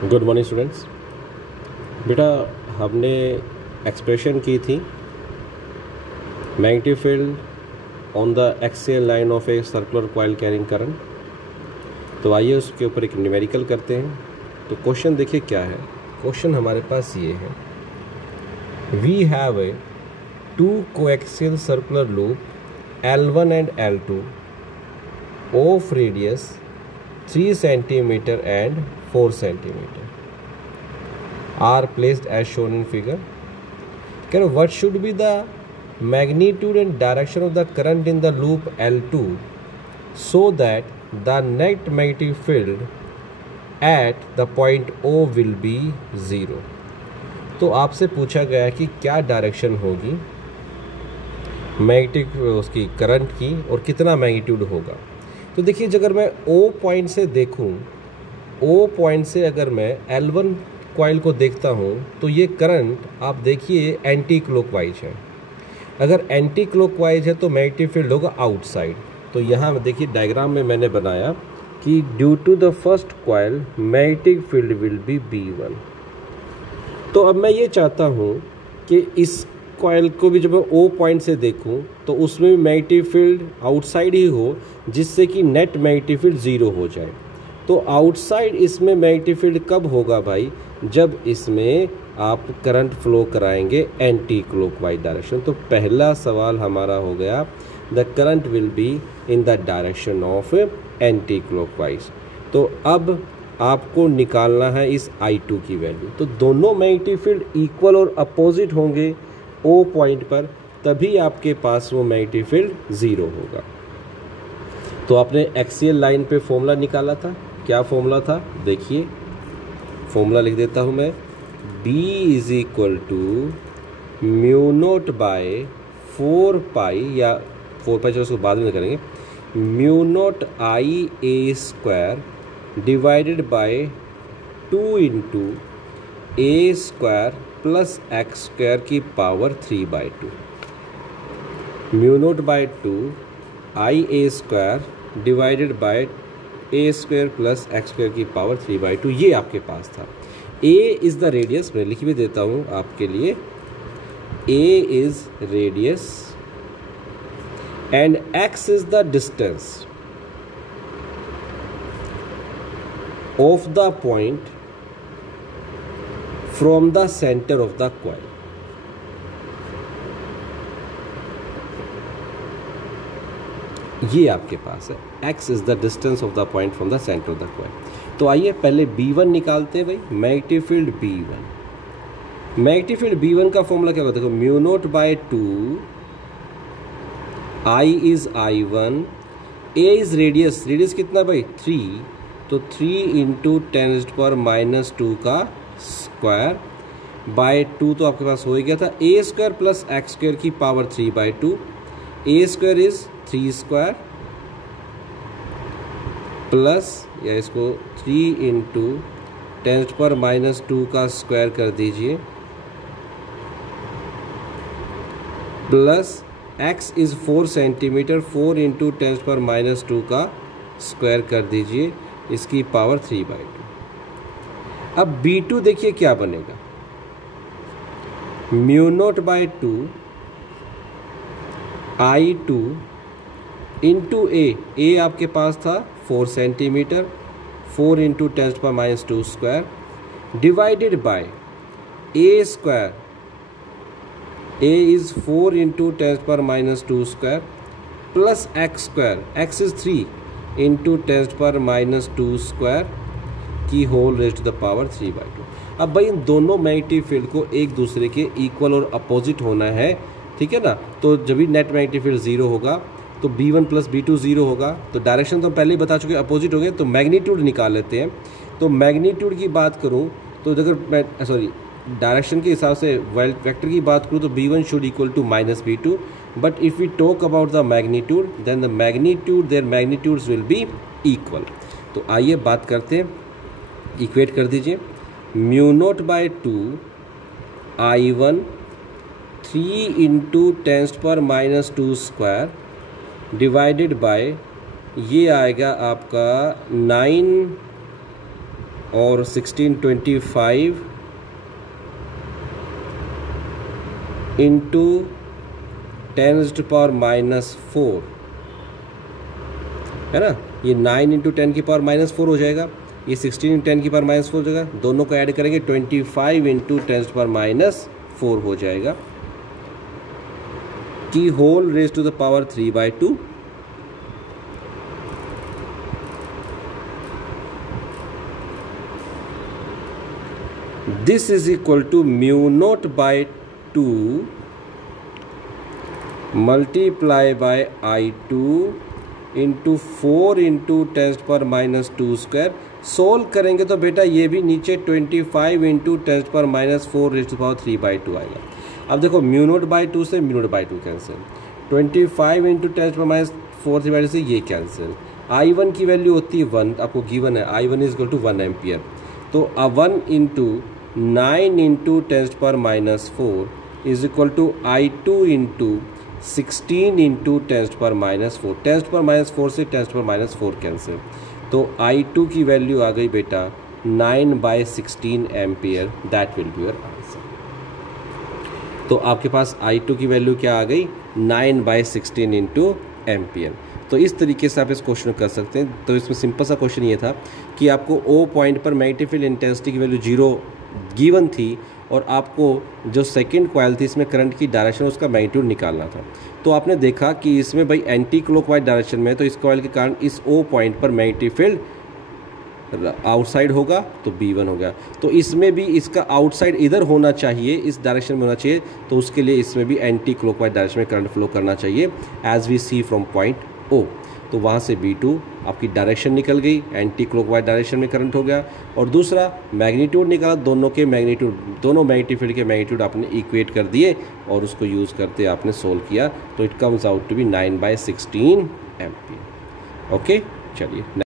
Good morning students. बेटा हमने expression की थी magnetic field on the axial line of a circular coil carrying current. तो आइए उसके ऊपर एक न्यूमेरिकल करते हैं। तो क्वेश्चन देखिए क्या है। क्वेश्चन हमारे पास ये है, we have a two coaxial circular loop L1 and L2 of radius 3 centimetre and 4 centimeter are placed as shown in figure. What should be the magnitude and direction of the current in the loop L2 so that the net magnetic field at the point O will be 0? तो आपसे पूछा गया कि क्या direction होगी magnetic उसकी current की और कितना मैग्नीट्यूड होगा। तो देखिए, अगर मैं O पॉइंट से देखूं, O पॉइंट से अगर मैं L1 कॉइल को देखता हूँ तो ये करंट आप देखिए एंटी क्लॉकवाइज है। अगर एंटी क्लॉकवाइज है तो मैग्नेटिक फील्ड होगा आउटसाइड। तो यहाँ देखिए डायग्राम में मैंने बनाया कि due to the first coil magnetic field will be B1। तो अब मैं ये चाहता हूँ कि इस कॉइल को भी जब मैं O पॉइंट से देखूँ तो उसमें भी मैग्नेटिक फील्ड आउटसाइड ही हो, जिससे कि नेट मैग्नेटिक फील्ड 0 हो जाए। तो आउटसाइड इसमें मैग्नेटिक फील्ड कब होगा भाई? जब इसमें आप करंट फ्लो कराएंगे एंटी क्लॉकवाइज डायरेक्शन। तो पहला सवाल हमारा हो गया, the current will be in the direction of anti clockwise. तो अब आपको निकालना है इस I2 की वैल्यू। तो दोनों मैग्नेटिक फील्ड इक्वल और अपोजिट होंगे O पॉइंट पर, तभी आपके पास वो मैग्नेटिक फील्ड 0 होगा। तो आपने एक्सियल लाइन पे फॉर्मूला निकाला था। क्या फॉर्मूला था? देखिए, फॉर्मूला लिख देता हूँ मैं। B is equal to mu note by 4 pi, या 4 पाई चलो उसको बाद में करेंगे, mu naught IA square divided by 2 into A square plus x square की power 3/2। Mu note by 2 IA square divided by A square plus x square की power 3/2, ये आपके पास था। A इज़ द रेडियस, मैं लिख भी देता हूँ आपके लिए। A is radius and X is the distance of the point from the centre of the coil. ये आपके पास है, x is the distance of the point from the centre of the coil. तो आइए पहले B1 निकालते हैं भाई, magnetic field B1। Magnetic field B1 का फॉर्मूला क्या होता है? देखो, mu note by 2, I is I1, A is radius, radius कितना भाई? 3, तो 3 इंटू 10⁻² का स्क्वायर बाय 2, तो आपके पास हो ही गया था। A square plus x square की power 3/2, A square is 3 square plus, या इसको 3 इंटू 10⁻² का स्क्वायर कर दीजिए, plus x is 4 centimetre, 4 into 10⁻² का स्क्वायर कर दीजिए, इसकी पावर 3/2। अब B2 देखिए क्या बनेगा, mu note by 2 I2 into A आपके पास था 4 centimetre, 4 into 10⁻² square divided by A square, A is 4 into 10⁻² square plus x square, x is 3 into 10⁻² square की whole raise to the power 3/2। अब भाई इन दोनों मैग्नेटिक फील्ड को एक दूसरे के इक्वल और अपोजिट होना है, ठीक है ना। तो जब भी नेट मैग्नेटिक फील्ड 0 होगा तो B1 प्लस B2 0 होगा। तो डायरेक्शन तो हम पहले ही बता चुके, अपोजिट हो गए। तो मैग्नीट्यूड निकाल लेते हैं। तो मैग्नीट्यूड की बात करूँ तो अगर मैं डायरेक्शन के हिसाब से वेक्टर की बात करूँ तो B1 should equal to -B2, but if we talk about the magnitude then the magnitude their magnitudes will be equal. तो आइए बात करते हैं, इक्वेट कर दीजिए। Mu note by 2 I1 3 into 10⁻² square divided by, ये आएगा आपका 9 और 1625 इंटू 10⁻⁻4 है ना, ये 9 इंटू 10⁻⁻4 हो जाएगा, ये 16 इंटू 10⁻⁻4 हो जाएगा, दोनों को ऐड करेंगे 25 इंटू 10⁻⁻4 हो जाएगा, की whole raise to the power 3/2। This is equal to μ0/2 multiply by I2 into 4 into 10⁻² square. Solve करेंगे तो बेटा ये भी नीचे 25 इंटू 10⁻4 रेज़ टू पावर 3/2 आएगा। अब देखो μ0/2 से μ0/2 कैंसिल, 25 इंटू 10⁻4 3/2 से ये कैंसिल। I1 की वैल्यू होती है 1, आपको गिवन है I1 is equal to 1 ampere. तो 1 into 9 into 10⁻4 is equal to I2 into 16 into 10⁻4, 10⁻4 से 10⁻4 कैंसिल, तो I2 की वैल्यू आ गई बेटा 9/16 ampere. That will be your answer. तो आपके पास I2 की वैल्यू क्या आ गई, 9/16 इंटू एम्पियर। तो इस तरीके से आप इस क्वेश्चन को कर सकते हैं। तो इसमें सिंपल सा क्वेश्चन ये था कि आपको O पॉइंट पर मैग्नेटिक फील्ड इंटेंसिटी की वैल्यू 0 गिवन थी और आपको जो सेकंड कॉइल थी इसमें करंट की डायरेक्शन उसका मैग्नीट्यूड निकालना था। तो आपने देखा कि इसमें भाई एंटी क्लॉकवाइज डायरेक्शन में, तो इस कॉइल के कारण इस O पॉइंट पर मैग्नेटिक फील्ड आउटसाइड होगा तो B1 हो गया। तो इसमें भी इसका आउटसाइड इधर होना चाहिए, इस डायरेक्शन में होना चाहिए, तो उसके लिए इसमें भी एंटी क्लॉकवाइज डायरेक्शन में करंट फ्लो करना चाहिए as we see from point O। तो वहाँ से B2 आपकी डायरेक्शन निकल गई, एंटी क्लॉकवाइज डायरेक्शन में करंट हो गया। और दूसरा मैग्नीट्यूड निकाला, दोनों के मैग्नीट्यूड, दोनों मैग्नेटिक फील्ड के मैग्नीट्यूड आपने इक्वेट कर दिए और उसको यूज़ करते आपने सोल्व किया, तो it comes out to be 9/16 ampere. Okay, चलिए।